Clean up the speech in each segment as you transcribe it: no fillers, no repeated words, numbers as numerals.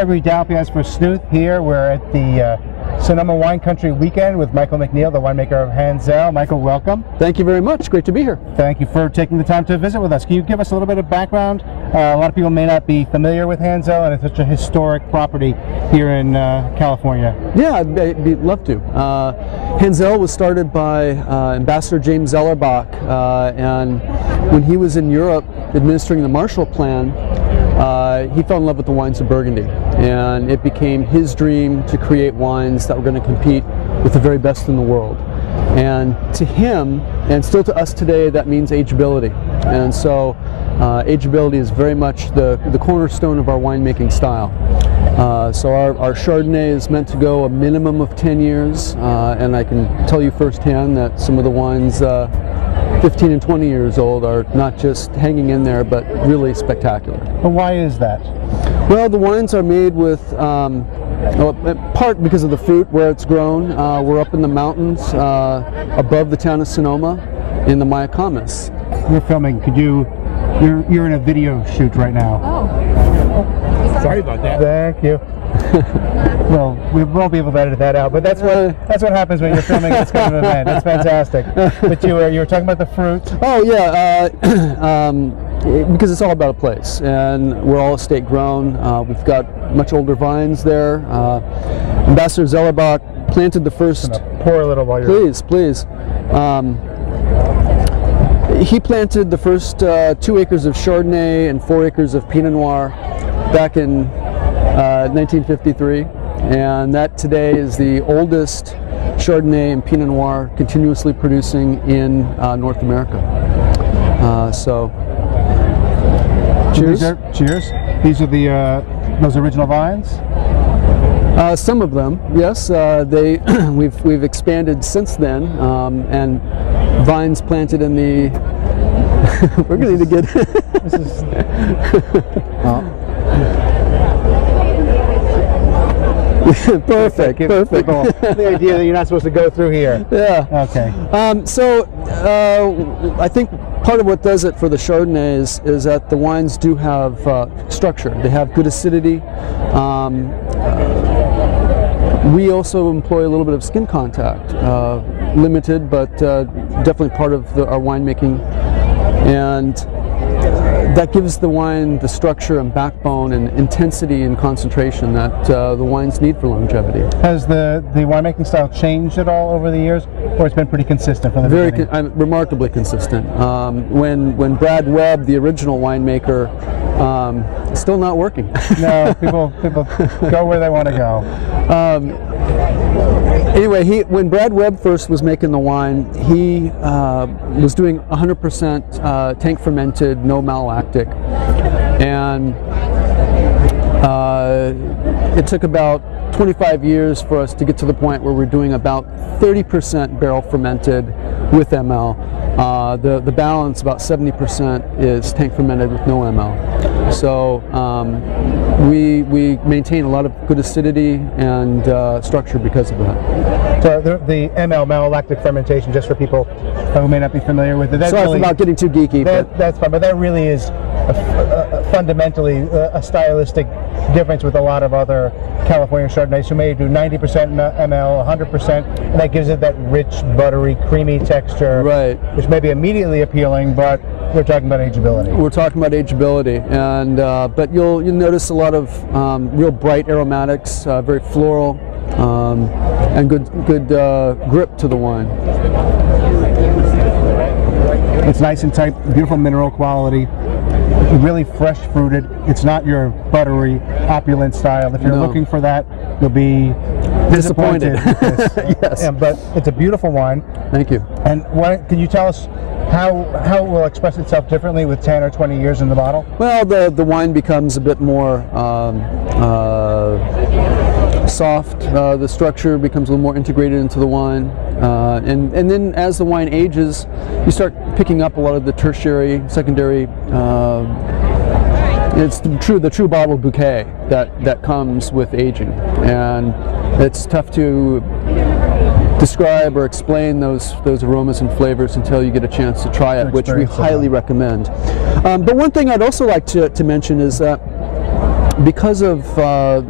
Gregory Dal Piaz for Snooth here. We're at the Sonoma Wine Country Weekend with Michael McNail, the winemaker of Hanzell. Michael, welcome. Thank you very much. Great to be here. Thank you for taking the time to visit with us. Can you give us a little bit of background? A lot of people may not be familiar with Hanzell, and it's such a historic property here in California. Yeah, I'd love to. Hanzell was started by Ambassador James Zellerbach, and when he was in Europe administering the Marshall Plan, he fell in love with the wines of Burgundy, and it became his dream to create wines that were going to compete with the very best in the world. And to him, and still to us today, that means ageability. And so ageability is very much the cornerstone of our winemaking style. So our Chardonnay is meant to go a minimum of 10 years, and I can tell you firsthand that some of the wines 15 and 20 years old are not just hanging in there, but really spectacular. But why is that? Well, the wines are made with, part because of the fruit where it's grown. We're up in the mountains above the town of Sonoma in the Mayacamas. You're filming. You're in a video shoot right now. Oh. Sorry about that. Thank you. Well, we won't be able to edit that out, but that's what happens when you're filming this kind of event. That's fantastic. But you were talking about the fruit. Oh yeah, because it's all about a place, and we're all estate grown. We've got much older vines there. Ambassador Zellerbach planted the first. Pour a little while you're. Please. He planted the first 2 acres of Chardonnay and 4 acres of Pinot Noir back in 1953, and that today is the oldest Chardonnay and Pinot Noir continuously producing in North America. So, cheers. Cheers. These are those original vines. Some of them, yes. We've expanded since then, and vines planted in the. We're going to get. This is. Perfect. The idea that you're not supposed to go through here. Yeah. Okay. I think part of what does it for the Chardonnays is that the wines do have structure. They have good acidity. We also employ a little bit of skin contact, limited, but definitely part of our winemaking, and that gives the wine the structure and backbone and intensity and concentration that the wines need for longevity. Has the winemaking style changed at all over the years, or it's been pretty consistent from the beginning? Remarkably consistent. When Brad Webb, the original winemaker, still not working. No, people go where they want to go. Anyway, when Brad Webb first was making the wine, he was doing 100% tank fermented, no malolactic, and it took about 25 years for us to get to the point where we're doing about 30% barrel fermented with ML. The balance, about 70%, is tank fermented with no ML. So we maintain a lot of good acidity and structure because of that. So the ML, malolactic fermentation, just for people who may not be familiar with it. Sorry about getting too geeky. That's fine, but that really is fundamentally a stylistic difference with a lot of other California Chardonnays who may do 90% ML, 100%, and that gives it that rich, buttery, creamy texture, right? Which may be immediately appealing, but we're talking about ageability. We're talking about ageability, and but you'll notice a lot of real bright aromatics, very floral, and good grip to the wine. It's nice and tight, beautiful mineral quality. Really fresh fruited. It's not your buttery, opulent style. If you're looking for that, you'll be disappointed. Yes. Yeah, but it's a beautiful wine. Thank you. And can you tell us how it will express itself differently with 10 or 20 years in the bottle? Well, the wine becomes a bit more soft. The structure becomes a little more integrated into the wine, and then as the wine ages, you start picking up a lot of the tertiary, secondary. It's the true bottle bouquet that comes with aging, and it's tough to describe or explain those aromas and flavors until you get a chance to try it, which we highly recommend. But one thing I'd also like to mention is that because of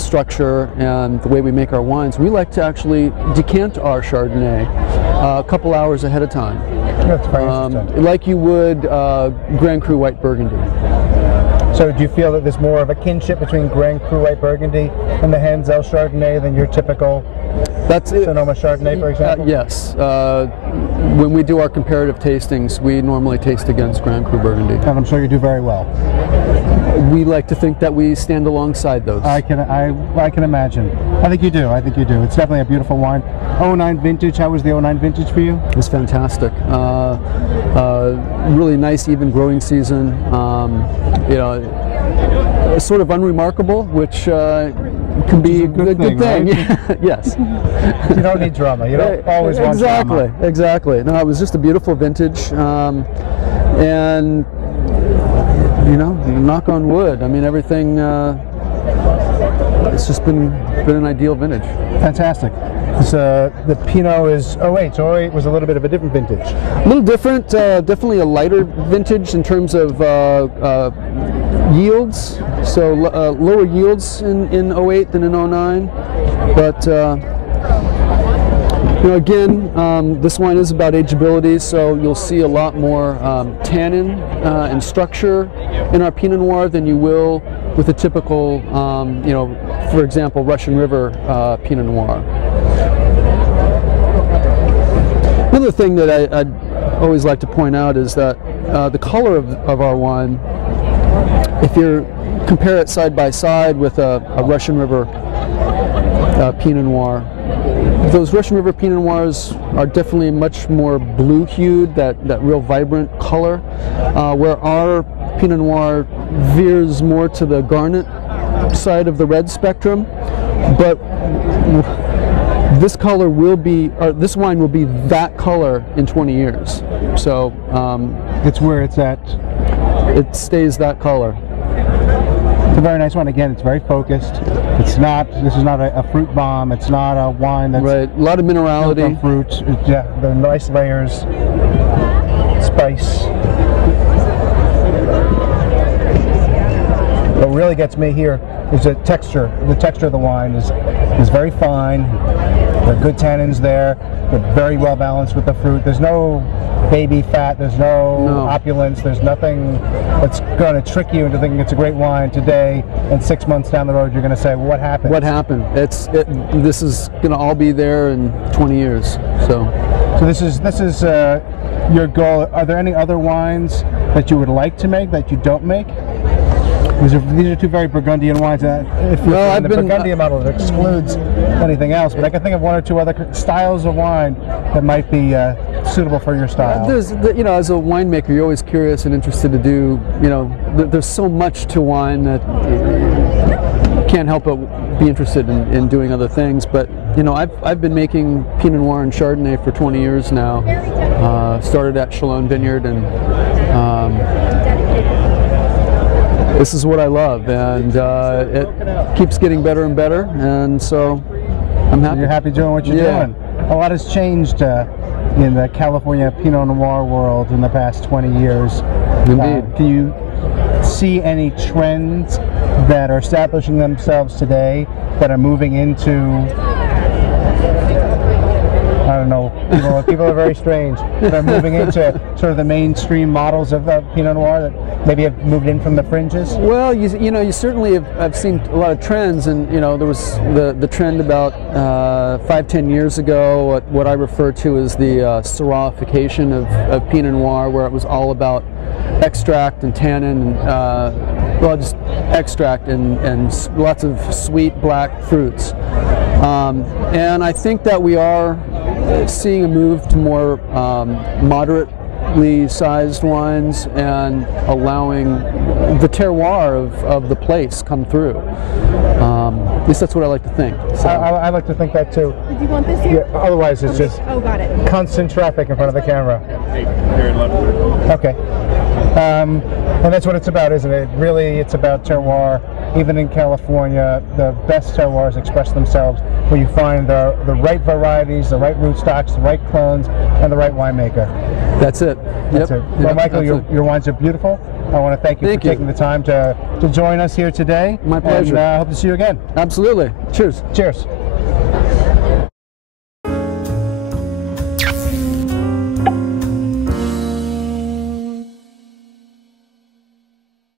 structure and the way we make our wines, we like to actually decant our Chardonnay a couple hours ahead of time. That's very interesting. Like you would Grand Cru White Burgundy. So do you feel that there's more of a kinship between Grand Cru White Burgundy and the Hanzell Chardonnay than your typical Sonoma Chardonnay, for example? Yes. When we do our comparative tastings, we normally taste against Grand Cru Burgundy. And I'm sure you do very well. We like to think that we stand alongside those. I can imagine. I think you do. I think you do. It's definitely a beautiful wine. 09 vintage. How was the 09 vintage for you? It was fantastic. Really nice, even growing season. You know, sort of unremarkable, which can be a good thing. Right? Yes. You don't need drama. You don't always want drama. Exactly. No, it was just a beautiful vintage, and you know, knock on wood. I mean, everything. It's just been an ideal vintage. Fantastic. The Pinot is 08, so 08 was a little bit of a different vintage. A little different, definitely a lighter vintage in terms of yields, so lower yields in 08 than in 09, but you know, again, this wine is about ageability, so you'll see a lot more tannin and structure in our Pinot Noir than you will with a typical, you know, for example, Russian River Pinot Noir. Another thing that I'd always like to point out is that the color of our wine, if you compare it side by side with a Russian River Pinot Noir, those Russian River Pinot Noirs are definitely much more blue-hued, that real vibrant color, where our Pinot Noir veers more to the garnet side of the red spectrum, but this color will be, or this wine will be that color in 20 years. So it's where it's at. It stays that color. It's a very nice one. Again, it's very focused. It's not. This is not a fruit bomb. It's not a wine that's right. A lot of minerality. Fruits. Yeah, the nice layers. Spice. What really gets me here is the texture. The texture of the wine is very fine. There are good tannins there. They're very well balanced with the fruit. There's no baby fat. There's no opulence. There's nothing that's going to trick you into thinking it's a great wine today, and 6 months down the road you're going to say, well, what happened? What happened? This is going to all be there in 20 years. So this is your goal. Are there any other wines that you would like to make that you don't make? These are two very Burgundian wines. If you're in the Burgundian model, it excludes anything else. But I can think of one or two other styles of wine that might be suitable for your style. You know, as a winemaker, you're always curious and interested to do. You know, there's so much to wine that you can't help but be interested in doing other things. But you know, I've been making Pinot Noir and Chardonnay for 20 years now. Started at Hanzell Vineyard, and this is what I love, and it keeps getting better and better, and so I'm happy. You're happy doing what you're doing. A lot has changed in the California Pinot Noir world in the past 20 years. Indeed. Can you see any trends that are establishing themselves today that are moving into, I don't know, people are very strange. They're moving into sort of the mainstream models of Pinot Noir that maybe have moved in from the fringes? Well, you know, you certainly have seen a lot of trends, and you know, there was the trend about 5-10 years ago, what I refer to as the Syrah-ification of Pinot Noir, where it was all about extract and tannin, well, just extract and lots of sweet black fruits. And I think that we are seeing a move to more moderately sized wines and allowing the terroir of the place come through. At least that's what I like to think. So. I like to think that too. Did you want this here? Yeah, otherwise it's just got it. Constant traffic in front of the camera. Okay. And that's what it's about, isn't it? Really, it's about terroir. Even in California, the best terroirs express themselves where you find the right varieties, the right rootstocks, the right clones, and the right winemaker. That's it. That's it. Well, Michael, your wines are beautiful. I want to thank you for taking the time to join us here today. My pleasure. And I hope to see you again. Absolutely. Cheers. Cheers.